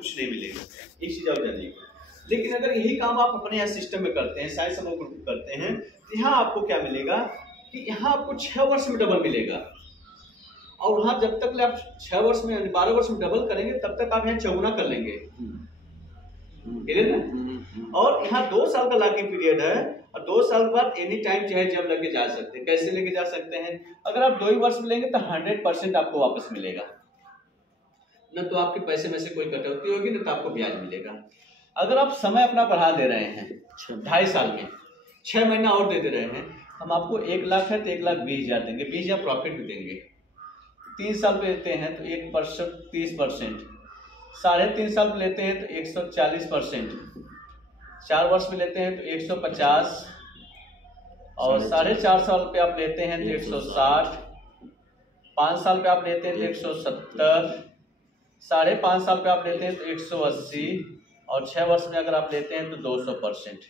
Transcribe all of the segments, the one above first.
कुछ नहीं मिलेगा, एक चीज और जानिएगा। लेकिन अगर यही काम आप अपने यहाँ सिस्टम में करते हैं, शायद सब लोग करते हैं, तो यहाँ आपको क्या मिलेगा कि यहाँ आपको 6 वर्ष में डबल मिलेगा। और वहाँ जब तक आप 6 वर्ष में 12 वर्ष में डबल करेंगे तब तक आप यहाँ चौगुना कर लेंगे, ना। और यहाँ 2 साल का लॉकिंग पीरियड है, और 2 साल के बाद एनी टाइम चाहे जब लेके जा सकते हैं। कैसे लेके जा सकते हैं? अगर आप 2 ही वर्ष में लेंगे तो 100% आपको वापस मिलेगा, न तो आपके पैसे में से कोई कटौती होगी, न तो आपको ब्याज मिलेगा। अगर आप समय अपना बढ़ा दे रहे हैं 2.5 साल में 6 महीना और दे दे रहे हैं, हम आपको 1 लाख है तो 1,20,000 देंगे, 20,000 प्रॉफिट भी देंगे। 3 साल पे लेते हैं तो 1% 30%, 3.5 साल पे लेते हैं तो 140%, 4 वर्ष में लेते हैं तो 150, और 4.5 साल पे आप लेते हैं तो 160, 5 साल पे आप लेते हैं तो 170, 5.5 साल पे आप लेते हैं तो 180, और 6 वर्ष में अगर आप लेते हैं तो 200%।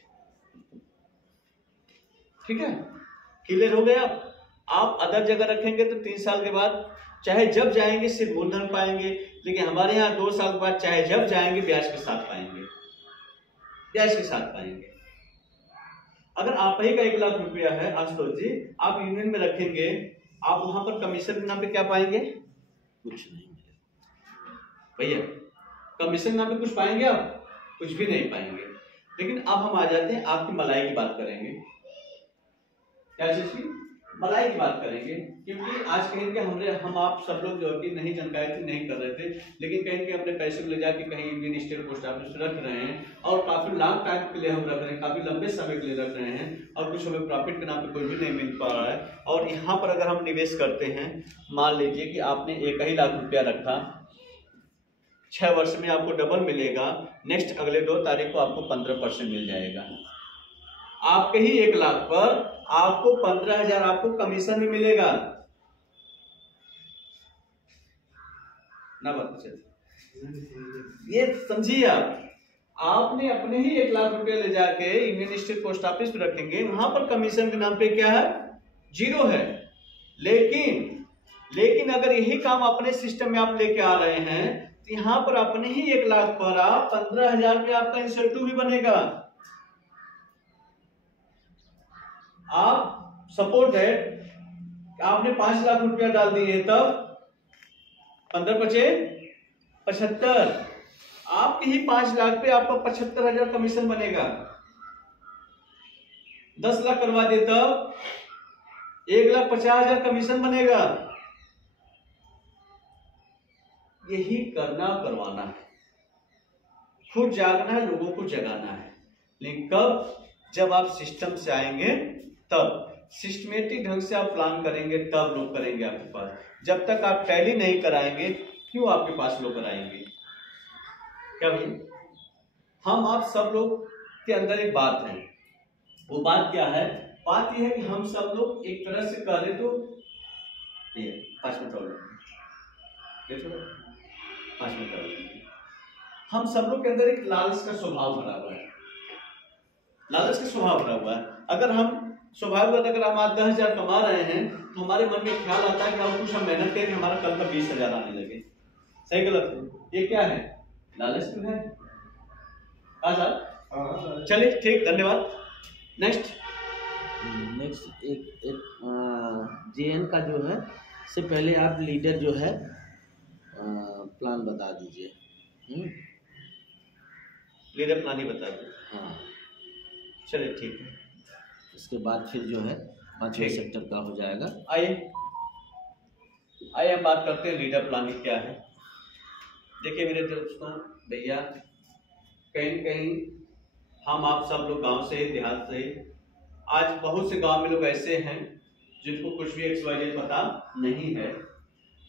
ठीक है, क्लियर हो गया? आप अदर जगह रखेंगे तो 3 साल के बाद चाहे जब जाएंगे सिर्फ मूलधन पाएंगे, लेकिन हमारे यहाँ 2 साल के बाद चाहे जब जाएंगे ब्याज के साथ पाएंगे, ब्याज के साथ पाएंगे। अगर आप ही का 1 लाख रुपया है आशुतोष जी, आप यूनियन में रखेंगे, आप वहां पर कमीशन के नाम पे क्या पाएंगे? कुछ नहीं भैया, कमीशन के नाम पे कुछ पाएंगे आप? कुछ भी नहीं पाएंगे। लेकिन अब हम आ जाते हैं आपकी मलाई की बात करेंगे। क्या चीज की? मलाई की बात करेंगे, क्योंकि आज कहीं के हम आप सब लोग जो कि नहीं जानकारी थी, नहीं कर रहे थे, लेकिन कहीं के अपने पैसे को ले जाके कहीं इंडियन स्टेट पोस्ट ऑफिस रख रहे हैं, और काफी लॉन्ग टाइम के लिए हम रख रहे हैं, काफी लंबे समय के लिए रख रहे हैं, और कुछ हमें प्रॉफिट के नाम पे कोई भी नहीं मिल पा रहा है। और यहाँ पर अगर हम निवेश करते हैं, मान लीजिए कि आपने 1 ही लाख रुपया रखा, 6 वर्ष में आपको डबल मिलेगा, नेक्स्ट अगले 2 तारीख को आपको 15% मिल जाएगा। आपके ही 1 लाख पर आपको 15,000 आपको कमीशन भी मिलेगा ना। बात ये समझिए, आपने अपने ही 1 लाख रुपए ले जाके इंडियन स्टेट पोस्ट ऑफिस में रखेंगे, वहां पर कमीशन के नाम पे क्या है? 0 है। लेकिन अगर यही काम अपने सिस्टम में आप लेके आ रहे हैं, तो यहाँ पर अपने ही 1 लाख पर आप 15,000 पे आपका इंसेंटिव भी बनेगा। आप सपोर्ट है आपने 5 लाख रुपया डाल दिए, तब 15×5 = 75, आपके ही 5 लाख पे आपको 75,000 कमीशन बनेगा। 10 लाख करवा दे तब 1,50,000 कमीशन बनेगा। यही करना करवाना है, खुद जागना है, लोगों को जगाना है। लेकिन कब? जब आप सिस्टम से आएंगे, तब सिस्टमेटिक ढंग से आप प्लान करेंगे, तब लोग करेंगे आपके पास। जब तक आप टैली नहीं कराएंगे, क्यों आपके पास लोग कराएंगे? क्या भैया? हम आप सब लोग के अंदर एक बात है, वो बात क्या है? बात यह है कि हम सब लोग एक तरह से करें तो 5 मिनट और 5 मिनट और, हम सब लोग के अंदर एक लालच का स्वभाव भरा हुआ है, लालच का स्वभाव भरा हुआ है। अगर हम स्वाभाविक, अगर हम आज 10,000 कमा रहे हैं, तो हमारे मन में ख्याल आता है कि हम कुछ मेहनत करें, हमारा कल का 20,000 आने लगे। सही गलत है? ये क्या है? लालच तो है। हाँ सर, चलिए ठीक, धन्यवाद। नेक्स्ट एक जेएन का जो है, से पहले आप लीडर जो है प्लान बता दीजिए। लीडर प्लान ही बता दीजिए। हाँ, चलिए ठीक है। इसके बाद फिर जो है 5वें सेक्टर का हो जाएगा। आइए हम बात करते हैं लीडर प्लानिंग क्या है। देखिए मेरे दोस्तों, भैया, कहीं न कहीं हम आप सब लोग गांव से ही, देहात से ही, आज बहुत से गांव में लोग ऐसे हैं जिनको कुछ भी XYZ पता नहीं है,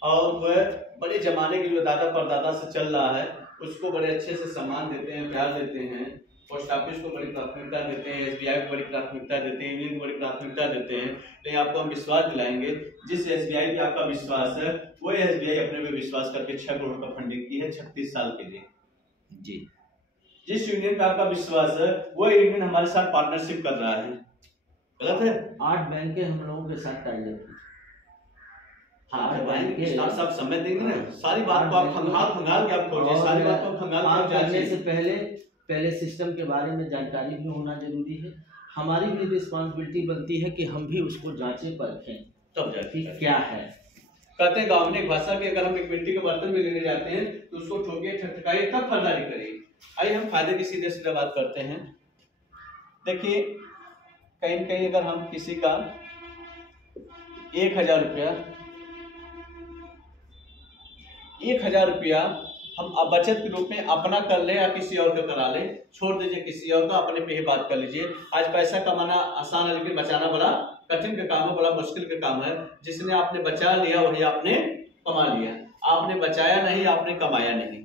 और वह बड़े जमाने के जो दादा परदादा से चल रहा है उसको बड़े अच्छे से सम्मान देते हैं, प्यार देते हैं, पोस्ट ऑफिस को बड़ी प्राथमिकता देते हैं, SBI को बड़ी प्राथमिकता देते हैं, यूनियन को बड़ी प्राथमिकता देते हैं। लेकिन आपको हम विश्वास दिलाएंगे, जिस SBI पे आपका विश्वास है, वो SBI अपने पे विश्वास करके 6 करोड़ का फंडिंग की है 36 साल के लिए जी। जिस यूनियन पे आपका विश्वास है, वो यूनियन हमारे साथ पार्टनरशिप कर रहा है। गलत है? 8 बैंक हम लोगों के साथ टाई अप, हाँ जब आएंगे स्टाफ साहब समय देंगे ना, सारी बात को आप खंगाल के आप खोजिए, सारी बात को खंगाल के जाने से पहले सिस्टम के बारे में जानकारी भी होना जरूरी है। हमारी भी रिस्पॉन्सिबिलिटी बनती है कि हम भी उसको जांचें परखें तब जाके क्या है। कहते हैं गाँव में एक भाषा की, अगर हम एक मिट्टी के बर्तन में लेने जाते हैं तो उसको ठोकिए ठटकाइए तब खरीदारी करिए। आइए हम फायदे की सीधे सीधे बात करते हैं। देखिए कहीं न कहीं अगर हम किसी का 1000 रुपया हम बचत के रूप में अपना कर ले या किसी और का करा ले, छोड़ दीजिए किसी और का, अपने पे ही बात कर लीजिए। आज पैसा कमाना आसान है लेकिन बचाना बड़ा कठिन का काम है, बड़ा मुश्किल का काम है। जिसने आपने बचा लिया वही आपने कमा लिया, आपने बचाया नहीं, आपने कमाया नहीं।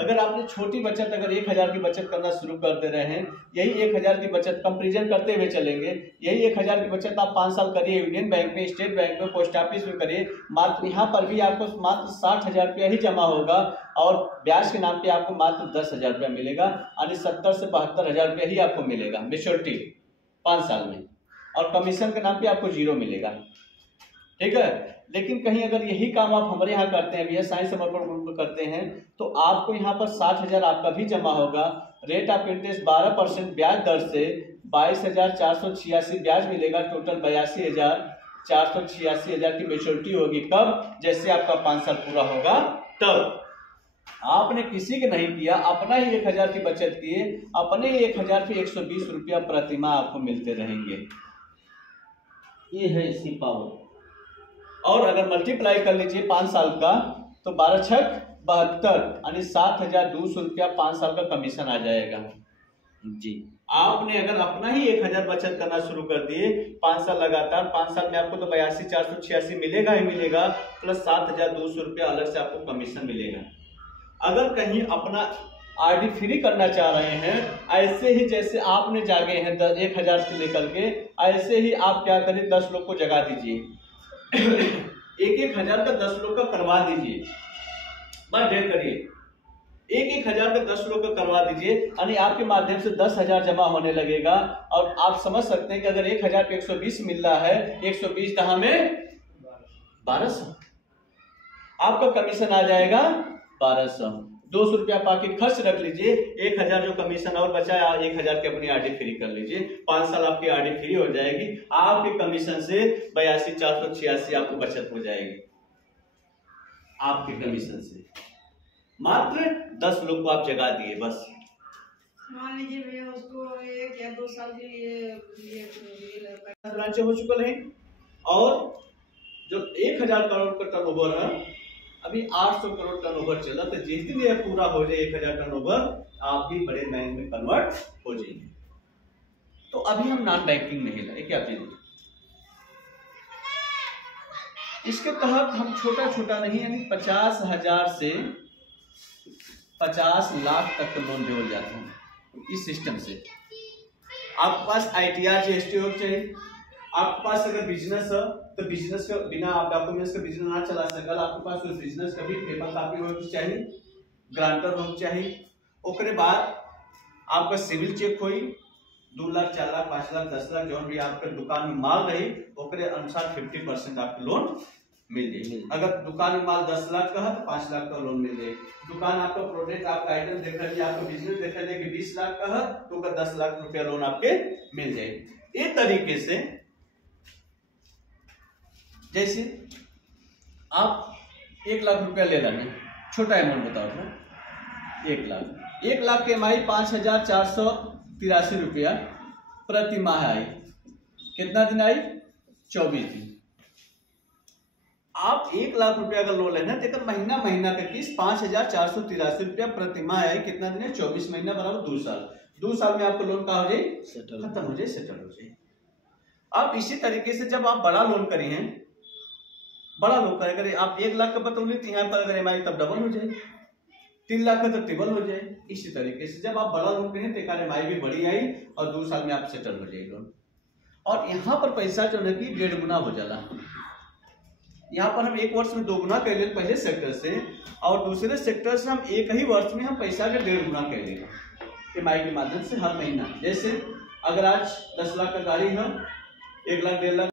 अगर आपने छोटी बचत, अगर 1000 की बचत करना शुरू कर दे रहे हैं, यही 1000 की बचत कंपैरिजन करते हुए चलेंगे, यही 1000 की बचत आप 5 साल करिए, यूनियन बैंक में, स्टेट बैंक में, पोस्ट ऑफिस में करिए, मात्र यहाँ पर भी आपको मात्र 60,000 रुपया ही जमा होगा और ब्याज के नाम पे आपको मात्र 10,000 रुपया मिलेगा, यानी 70 से 72,000 रुपया ही आपको मिलेगा मेच्योरिटी 5 साल में, और कमीशन के नाम पे आपको 0 मिलेगा। ठीक है, लेकिन कहीं अगर यही काम आप हमारे यहाँ करते हैं, साइंस समर्पण ग्रुप में करते हैं, तो आपको यहाँ पर 60,000 आपका भी जमा होगा। रेट ऑफ इंटरेस्ट 12% ब्याज दर से 22,486 ब्याज मिलेगा। टोटल 82,486 की मेच्योरिटी होगी। कब? जैसे आपका 5 साल पूरा होगा तब। आपने किसी के नहीं किया, अपना ही 1000 की बचत किए, अपने 1000 पे 120 रुपया प्रतिमाह आपको मिलते रहेंगे। ये है इसकी पावर। और अगर मल्टीप्लाई कर लीजिए 5 साल का तो 12 छक 72, यानी 7,200 रुपया 5 साल का कमीशन आ जाएगा जी। आपने अगर अपना ही 1000 बचत करना शुरू कर दिए 5 साल लगातार, 5 साल में आपको तो 82,486 मिलेगा ही मिलेगा, प्लस 7,200 रुपया अलग से आपको कमीशन मिलेगा। अगर कहीं अपना आरडी फ्री करना चाह रहे हैं, ऐसे ही जैसे आपने जागे हैं 1000 से लेकर के, ऐसे ही आप क्या करें 10 लोग को जगा दीजिए। 1,000 का 10 लोग का करवा दीजिए, बस ढेर करिए। 1,000 का 10 लोग का करवा दीजिए, यानी आपके माध्यम से 10,000 जमा होने लगेगा। और आप समझ सकते हैं कि अगर 1,000 पे 120 मिल रहा है, 120 दहा में 1200, आपका कमीशन आ जाएगा 1200। 200 रुपया पॉकेट खर्च रख लीजिए, 1,000 जो कमीशन और बचा है 1,000 की अपनी आरडी फ्री कर लीजिए। 5 साल आपकी आरडी फ्री हो जाएगी, आपके कमीशन से 82,486 आपको बचत हो जाएगी। आपके कमीशन से मात्र 10 लोग को आप जगा दिए। बस मान लीजिए भैया उसको 1 या 2 साल के लिए ब्रांचें हो चुकल हैं, और जो 1,000 करोड़ का टर्नओवर है, अभी 800 करोड़ टर्नओवर चला, तो जिस दिन यह पूरा हो जाए 1,000 टर्नओवर, आप भी बड़े बैंक में कन्वर्ट हो जाएंगे। तो अभी हम नॉन बैंकिंग में ही लाए, क्या चीज? इसके तहत हम छोटा छोटा नहीं, यानी 50,000 से 50 लाख तक का लोन देवल जाता है इस सिस्टम से। आपके पास ITR GST हो चाहिए, आपके पास अगर बिजनेस है तो बिजनेस का बिना आप डॉक्यूमेंट्स का बिजनेस ना चला सकल, आपके पास उस बिजनेस का भी पेपर कॉपी होनी चाहिए, ग्रांटर होना चाहिए। ओकरे बाद आपका सिविल चेक होई, 2 लाख 4 लाख 5 लाख 10 लाख जो भी आपके दुकान में माल रही, ओकरे अनुसार 50% आपको लोन मिल जाए। अगर दुकान में माल 10 लाख का है तो 5 लाख का लोन मिल जाए। दुकान आपका प्रोडक्ट, आपका आइटम देखा लिया, आपका बिजनेस देखा लिया कि 20 लाख का है तो 10 लाख रुपया लोन आपके मिल जाए। ये तरीके से जैसे आप 1 लाख रुपया ले रहे हैं, छोटा अमाउंट बताओ ना, 1 लाख की EMI 5,483 रुपया प्रति माह आई। कितना दिन आई? 24 दिन। आप 1 लाख रुपया अगर लोन लेना है तो महीना महीना का किस्त 5,483 रुपया प्रति माह आई। कितना दिन है? 24 महीना बराबर 2 साल। 2 साल में आपको लोन कहा हो जाए, खत्म हो जाए, सेटल हो जाए। अब इसी तरीके से जब आप बड़ा लोन करें हैं, बड़ा लोन करें, अगर आप 1 लाख का बतौली तो यहाँ पर अगर EMI तब डबल हो जाए, 3 लाख का तो ट्रिपल हो जाए। इसी तरीके से जब आप बड़ा लोन करें तो EMI भी बड़ी आई और 2 साल में आप सेटल हो जाए लोन। और यहाँ पर पैसा जो है कि 1.5 गुना हो जाला। यहाँ पर हम 1 वर्ष में 2 गुना कर ले पहले सेक्टर से, और दूसरे सेक्टर से हम 1 ही वर्ष में हम पैसा के 1.5 गुना कर लेगा EMI के माध्यम से हर महीना। जैसे अगर आज 10 लाख का गाड़ी है, 1 लाख 1.5 लाख